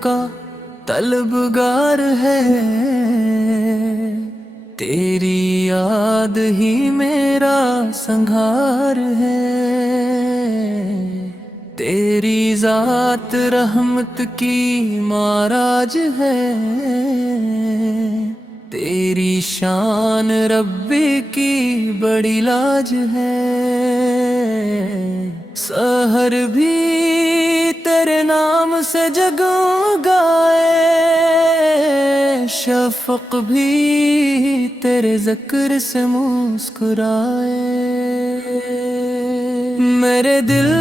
کا طلبگار ہے، تیری یاد ہی میرا سنگھار ہے، تیری ذات رحمت کی معراج ہے، تیری شان ربی کی بڑی لاج ہے، سحر بھی تیرے نام سے جگمگائے، شفق بھی تیرے ذکر سے مسکرائے، میرے دل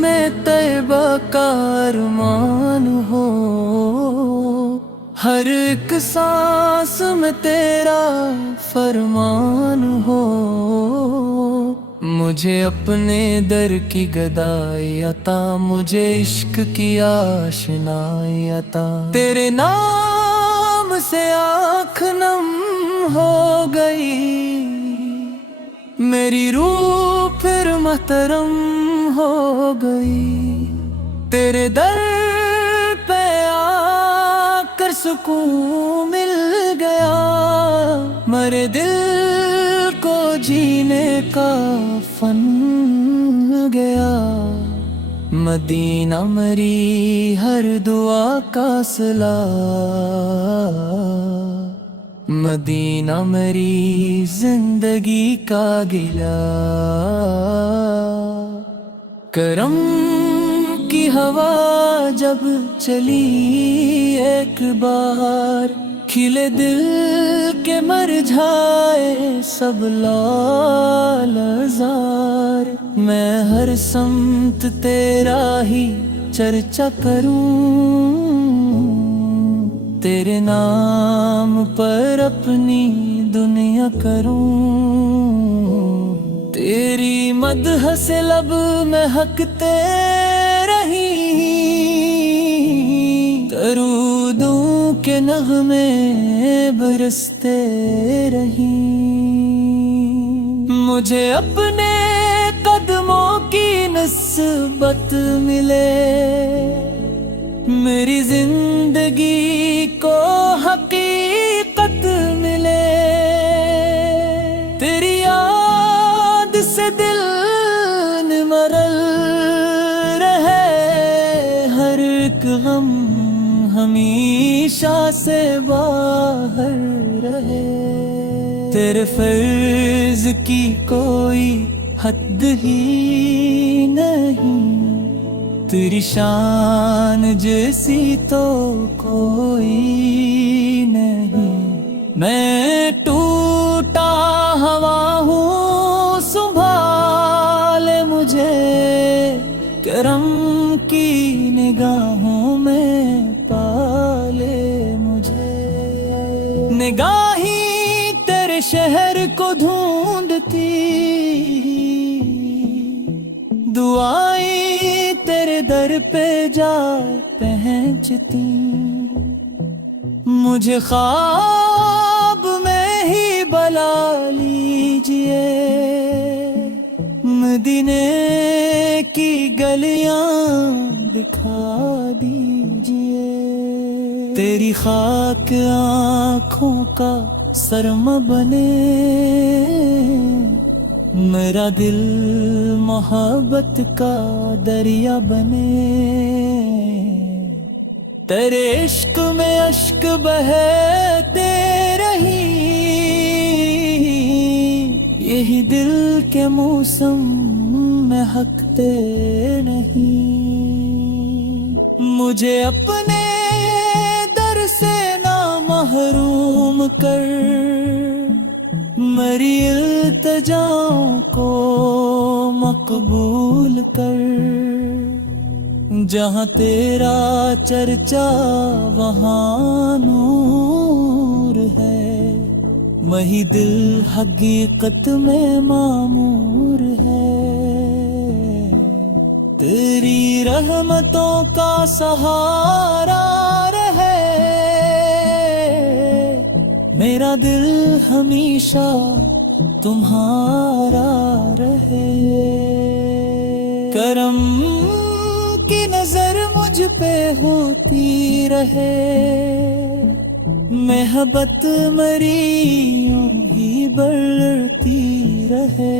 میں طیبہ کا ارمان ہو، ہر ایک سانس میں تیرا فرمان ہو، مجھے اپنے در کی گدائی عطا، مجھے عشق کی آشنائی عطا، تیرے نام سے آنکھ نم ہو گئی، میری روح پھر محترم ہو گئی، تیرے در پہ آ کر سکون مل گیا، میرے دل کو جینے کا فن گیا، مدینہ میری ہر دعا کا صلہ، مدینہ میری زندگی کا گلہ، کرم کی ہوا جب چلی ایک بار، کھلے دل کے مرجھائے سب لال زار، میں ہر سمت تیرا ہی چرچا کروں، تیرے نام پر اپنی دنیا کروں، تیری مدح سے لب مہکتے رہی، درودوں کے نغمے برستے رہی، مجھے اپنے قدموں کی نسبت ملے، میری زندگی کو حقیقت ملے، تیری یاد سے دل نمرل رہے، ہر ایک غم ہمیشہ سے باہر رہے، تیرے فیض کی کوئی حد ہی نہیں، تیری شان جیسی تو کوئی نہیں، میں ٹوٹا ہوا ہوں سنبھالے مجھے، کرم کی نگاہوں میں پالے مجھے، نگاہی تیرے شہر کو ڈھونڈتی، دعائیں تیرے در پہ جا پہنچتی، مجھے خواب میں ہی بلا لیجئے، مدینے کی گلیاں دکھا دیجئے، تیری خاک آنکھوں کا سرما بنے، میرا دل محبت کا دریا بنے، تیرے عشق میں اشک بہتے رہی، یہی دل کے موسم مہکتے نہیں، مجھے اپنے در سے نہ محروم کر، میری التجاؤں کو مقبول کر، جہاں تیرا چرچا وہاں نور ہے، وہی دل حقیقت میں معمور ہے، تیری رحمتوں کا سہارا رہے، میرا دل ہمیشہ تمہارا رہے، کرم کی نظر مجھے مجھ پہ ہوتی رہے، محبت مری یوں ہی بڑھتی رہے،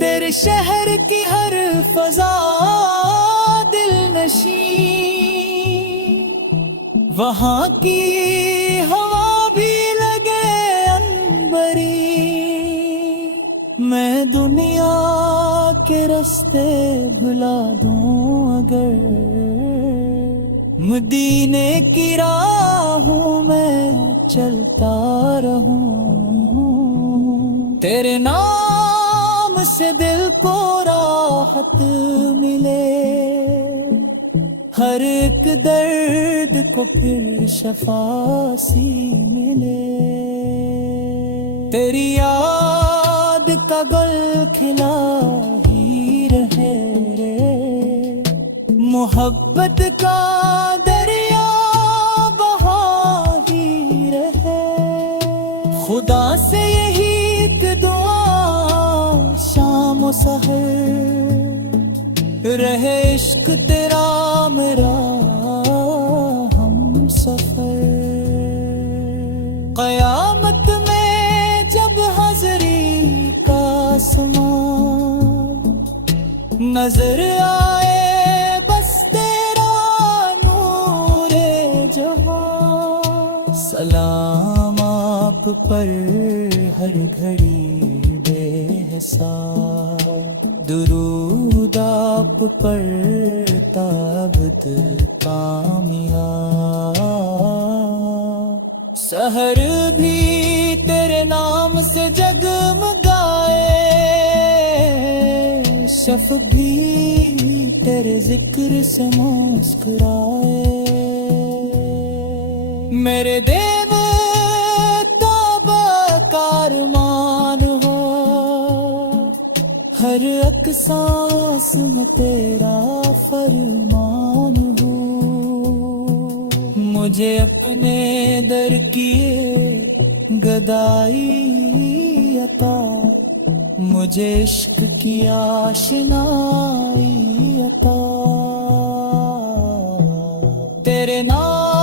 تیرے شہر کی ہر فضا دل نشین، وہاں کی ہوا بھی لگے عنبری، میں دنیا کے راستے بھلا دوں اگر، مدینے کی راہوں میں چلتا رہوں، تیرے نام سے دل کو راحت ملے، ہر ایک درد کو پھر شفا سی ملے، تیری یاد کا گل کھلا ہی رہے، محبت کا دریا بہا ہی رہے، خدا سے یہی ایک دعا شام و سحر، رہے عشق تیرا میرا ہم سفر، قیامت میں جب حضری کا سامان نظر آئے بس تیرا نور جہاں، سلام آپ پر ہر گھڑی بے حساب، درود آپ پر تابت کامیاب، سحر بھی تیرے نام سے جگمگائے، شفق بھی تیرے ذکر سے مسکرائے، میرے دل توبہ کا ارمان ہو، ہر ایک سانس میں تیرا فرمان ہو، مجھے اپنے در کی گدائی عطا، مجھے عشق کی آشنائی عطا، تیرے نام